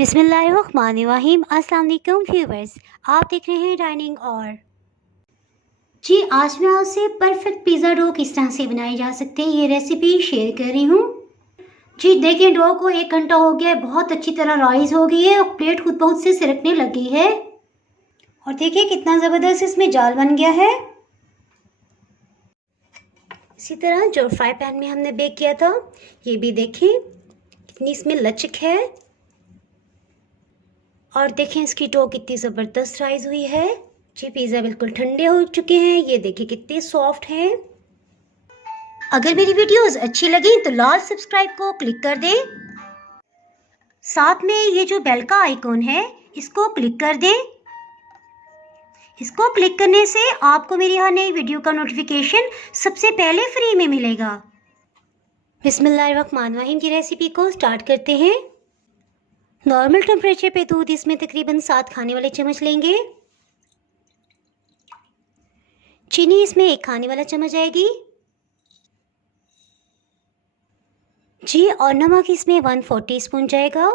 बिस्मिल्लाहिर्रहमानिर्रहीम। अस्सलाम वालेकुम व्यूअर्स, आप देख रहे हैं डाइनिंग और जी आज मैं आपसे परफेक्ट पिज़्ज़ा डो किस तरह से बनाई जा सकते हैं ये रेसिपी शेयर कर रही हूँ। जी देखिए, डो को 1 घंटा हो गया है, बहुत अच्छी तरह राइस हो गई है और प्लेट खुद बहुत से सिरकने लगी है। और देखिए कितना ज़बरदस्त इसमें जाल बन गया है। इसी तरह जो फ्राई पैन में हमने बेक किया था ये भी देखिए कितनी इसमें लचक है। और देखें इसकी डो कितनी ज़बरदस्त राइज हुई है। जी पिज़्ज़ा बिल्कुल ठंडे हो चुके हैं, ये देखिए कितने सॉफ्ट हैं। अगर मेरी वीडियोस अच्छी लगी तो लाल सब्सक्राइब को क्लिक कर दें। साथ में ये जो बेल का आइकॉन है इसको क्लिक कर दें। इसको क्लिक करने से आपको मेरी हर नई वीडियो का नोटिफिकेशन सबसे पहले फ्री में मिलेगा। बिस्मिल्लाहिर्रहमानिर्रहीम की रेसिपी को स्टार्ट करते हैं। नॉर्मल टेम्परेचर पे दूध इसमें तकरीबन 7 खाने वाले चम्मच लेंगे। चीनी इसमें 1 खाने वाला चम्मच आएगी। जी और नमक इसमें 1/4 टीस्पून जाएगा।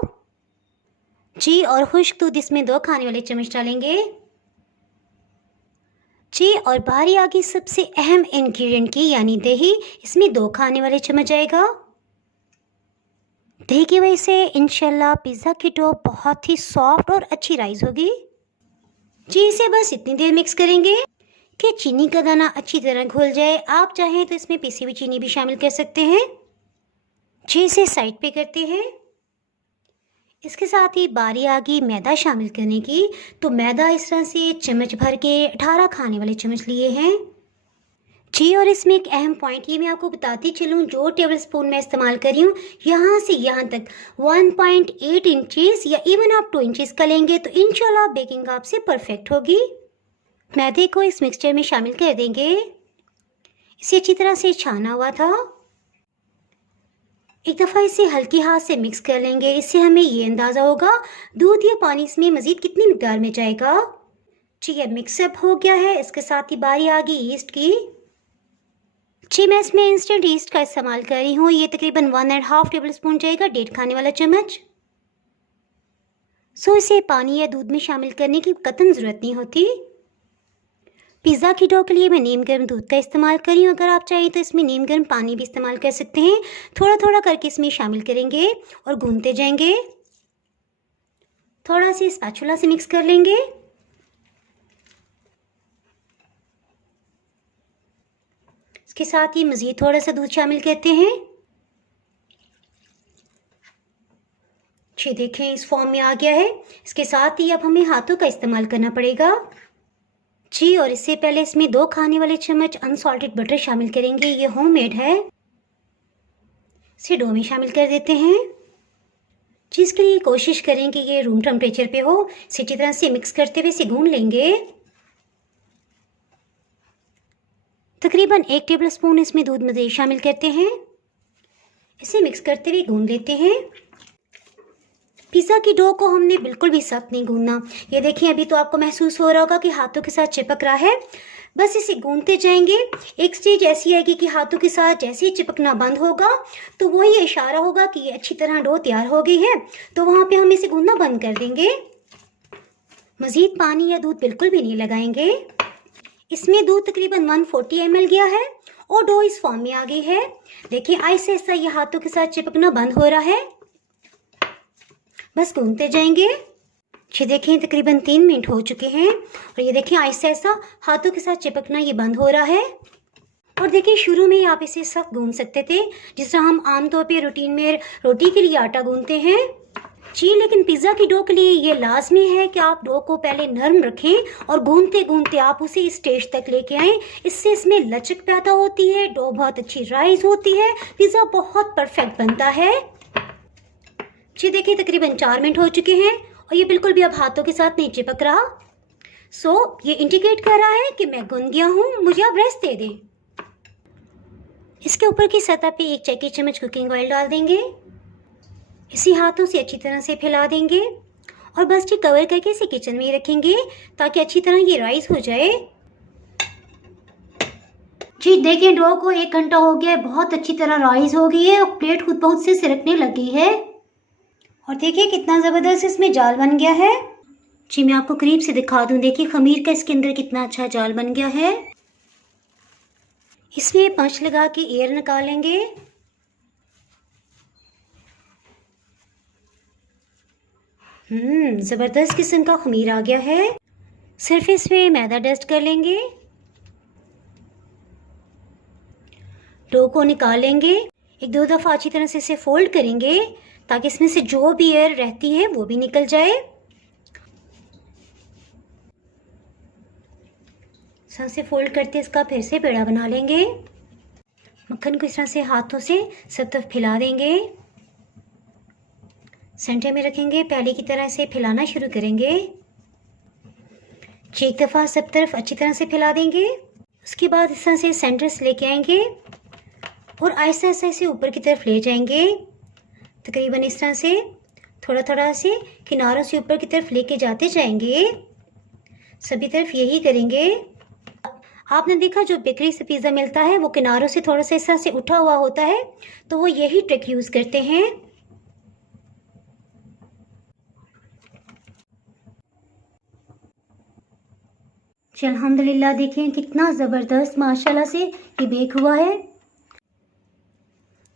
जी और खुश्क दूध इसमें 2 खाने वाले चम्मच डालेंगे। जी और बारी आ गई सबसे अहम इंग्रेडिएंट की, यानी दही, इसमें 2 खाने वाले चम्मच आएगा। दही की वजह से इंशाल्लाह पिज़्ज़ा की डो बहुत ही सॉफ्ट और अच्छी राइज होगी। जी इसे बस इतनी देर मिक्स करेंगे कि चीनी का दाना अच्छी तरह घुल जाए। आप चाहें तो इसमें पिसी हुई चीनी भी शामिल कर सकते हैं। जी इसे साइड पे करते हैं। इसके साथ ही बारी आ गई मैदा शामिल करने की। तो मैदा इस तरह से चम्मच भर के 18 खाने वाले चम्मच लिए हैं। जी और इसमें एक अहम पॉइंट ये मैं आपको बताती चलूँ, जो टेबल स्पून मैं इस्तेमाल कर रही हूँ यहाँ से यहाँ तक 1.8 इंचेस या इवन आप 2 इंचेस का लेंगे तो इंशाल्लाह बेकिंग आपसे परफेक्ट होगी। मैदे को इस मिक्सचर में शामिल कर देंगे। इसे अच्छी तरह से छाना हुआ था। एक दफ़ा इसे हल्की हाथ से मिक्स कर लेंगे। इससे हमें ये अंदाज़ा होगा दूध या पानी इसमें मज़ीद कितनी मिकदार में जाएगा। जी ये मिक्सअप हो गया है। इसके साथ ही बारी आ गई ईस्ट की। जी मैं इसमें इंस्टेंट ईस्ट का इस्तेमाल कर रही हूँ। ये तकरीबन 1.5 टेबल स्पून जाएगा, 1.5 खाने वाला चम्मच। सो इसे पानी या दूध में शामिल करने की कतई ज़रूरत नहीं होती। पिज़्ज़ा की डो के लिए मैं नीम गर्म दूध का इस्तेमाल कर रही हूँ। अगर आप चाहें तो इसमें नीम गर्म पानी भी इस्तेमाल कर सकते हैं। थोड़ा थोड़ा करके इसमें शामिल करेंगे और गूंथते जाएंगे। थोड़ा सी स्पैचुला से मिक्स कर लेंगे। इसके साथ ही मज़ीद थोड़ा सा दूध शामिल करते हैं। जी देखें इस फॉर्म में आ गया है। इसके साथ ही अब हमें हाथों का इस्तेमाल करना पड़ेगा। जी और इससे पहले इसमें 2 खाने वाले चम्मच अनसॉल्टेड बटर शामिल करेंगे। ये होममेड है। इसे डो में शामिल कर देते हैं। जी इसके लिए कोशिश करें कि ये रूम टेम्परेचर पे हो। इसे अच्छी तरह से मिक्स करते हुए इसे गूंद लेंगे। तकरीबन 1 टेबल स्पून इसमें दूध मज़ीद शामिल करते हैं। इसे मिक्स करते हुए गूंद लेते हैं। पिज़्ज़ा की डो को हमने बिल्कुल भी सख्त नहीं गूंदना। ये देखिए अभी तो आपको महसूस हो रहा होगा कि हाथों के साथ चिपक रहा है। बस इसे गूंदते जाएंगे। एक स्टेज ऐसी आएगी कि हाथों के साथ जैसे ही चिपकना बंद होगा तो वही इशारा होगा कि ये अच्छी तरह डो तैयार हो गई है। तो वहाँ पे हम इसे गूंदना बंद कर देंगे। मज़ीद पानी या दूध बिल्कुल भी नहीं लगाएंगे। इसमें दूध तकरीबन 140 ml गया है और डो इस फॉर्म में आ गई है। देखिए आहिस्ता आहिस्ता ये हाथों के साथ चिपकना बंद हो रहा है। बस गूंदते जाएंगे। ये देखें तकरीबन 3 मिनट हो चुके हैं और ये देखें आहिस्ता आहिस्ता हाथों के साथ चिपकना ये बंद हो रहा है। और देखिए शुरू में आप इसे सख्त गूंद सकते थे जिस तरह हम आमतौर पे रूटीन में रोटी के लिए आटा गूंदते हैं। जी लेकिन पिज़्ज़ा की डो के लिए ये लाजमी है कि आप डो को पहले नरम रखें और गूंदते गूंदते आप उसे इस स्टेज तक लेके आएँ। इससे इसमें लचक पैदा होती है, डो बहुत अच्छी राइज होती है, पिज़्ज़ा बहुत परफेक्ट बनता है। जी देखिए तकरीबन 4 मिनट हो चुके हैं और ये बिल्कुल भी अब हाथों के साथ नहीं चिपक रहा। सो ये इंडिकेट कर रहा है कि मैं गूंद गया हूँ, मुझे अब रेस्ट दे दें। इसके ऊपर की सतह पे 1 चाय की चम्मच कुकिंग ऑयल डाल देंगे। इसी हाथों से अच्छी तरह से फैला देंगे और बस ये कवर करके इसे किचन में ही रखेंगे ताकि अच्छी तरह ये राइस हो जाए। जी देखिए डो को 1 घंटा हो गया है, बहुत अच्छी तरह राइस हो गई है और प्लेट खुद बहुत से सिरकने लगी है। और देखिए कितना ज़बरदस्त इसमें जाल बन गया है। जी मैं आपको करीब से दिखा दूँ, देखिए खमीर का इसके अंदर कितना अच्छा जाल बन गया है। इसमें पंच लगा के एयर निकालेंगे। ज़बरदस्त किस्म का खमीर आ गया है। सरफेस पे मैदा डस्ट कर लेंगे। डो को निकालेंगे, एक दो दफ़ा अच्छी तरह से इसे फोल्ड करेंगे ताकि इसमें से जो भी एयर रहती है वो भी निकल जाए। इस से फोल्ड करते इसका फिर से पेड़ा बना लेंगे। मक्खन को इस तरह से हाथों से सब तरफ फैला देंगे। सेंटर में रखेंगे, पहले की तरह से फैलाना शुरू करेंगे। एक दफ़ा सब तरफ अच्छी तरह से फैला देंगे। उसके बाद इस तरह से सेंटर से लेके आएंगे और आहिस्ता आहिस्ता इसे ऊपर की तरफ ले जाएंगे। तकरीबन इस तरह से थोड़ा थोड़ा से किनारों से ऊपर की तरफ लेके जाते जाएंगे। सभी तरफ यही करेंगे। आपने देखा जो बेकरी से पिज़्ज़ा मिलता है वो किनारों से थोड़ा सा इस तरह से उठा हुआ होता है, तो वो यही ट्रिक यूज़ करते हैं। अल्हम्दुलिल्लाह देखें कितना ज़बरदस्त माशाल्लाह से ये बेक हुआ है।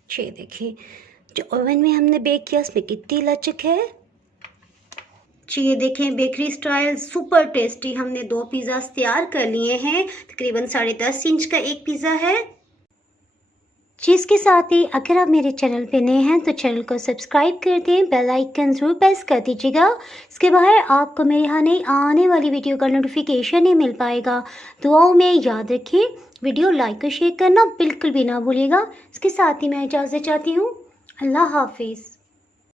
ये देखिए जो ओवन में हमने बेक किया उसमें कितनी लचक है। जी ये देखें बेकरी स्टाइल सुपर टेस्टी हमने 2 पिज़्ज़ा तैयार कर लिए हैं। तकरीबन 10.5 इंच का एक पिज़्ज़ा है। जी इसके साथ ही अगर आप मेरे चैनल पे नए हैं तो चैनल को सब्सक्राइब कर दें, बेल आइकन ज़रूर प्रेस कर दीजिएगा। इसके बाहर आपको मेरे यहाँ नई आने वाली वीडियो का नोटिफिकेशन नहीं मिल पाएगा। दुआओं में याद रखिए, वीडियो लाइक और शेयर करना बिल्कुल भी ना भूलिएगा। इसके साथ ही मैं इजाज़त चाहती हूँ। अल्लाह हाफिज़।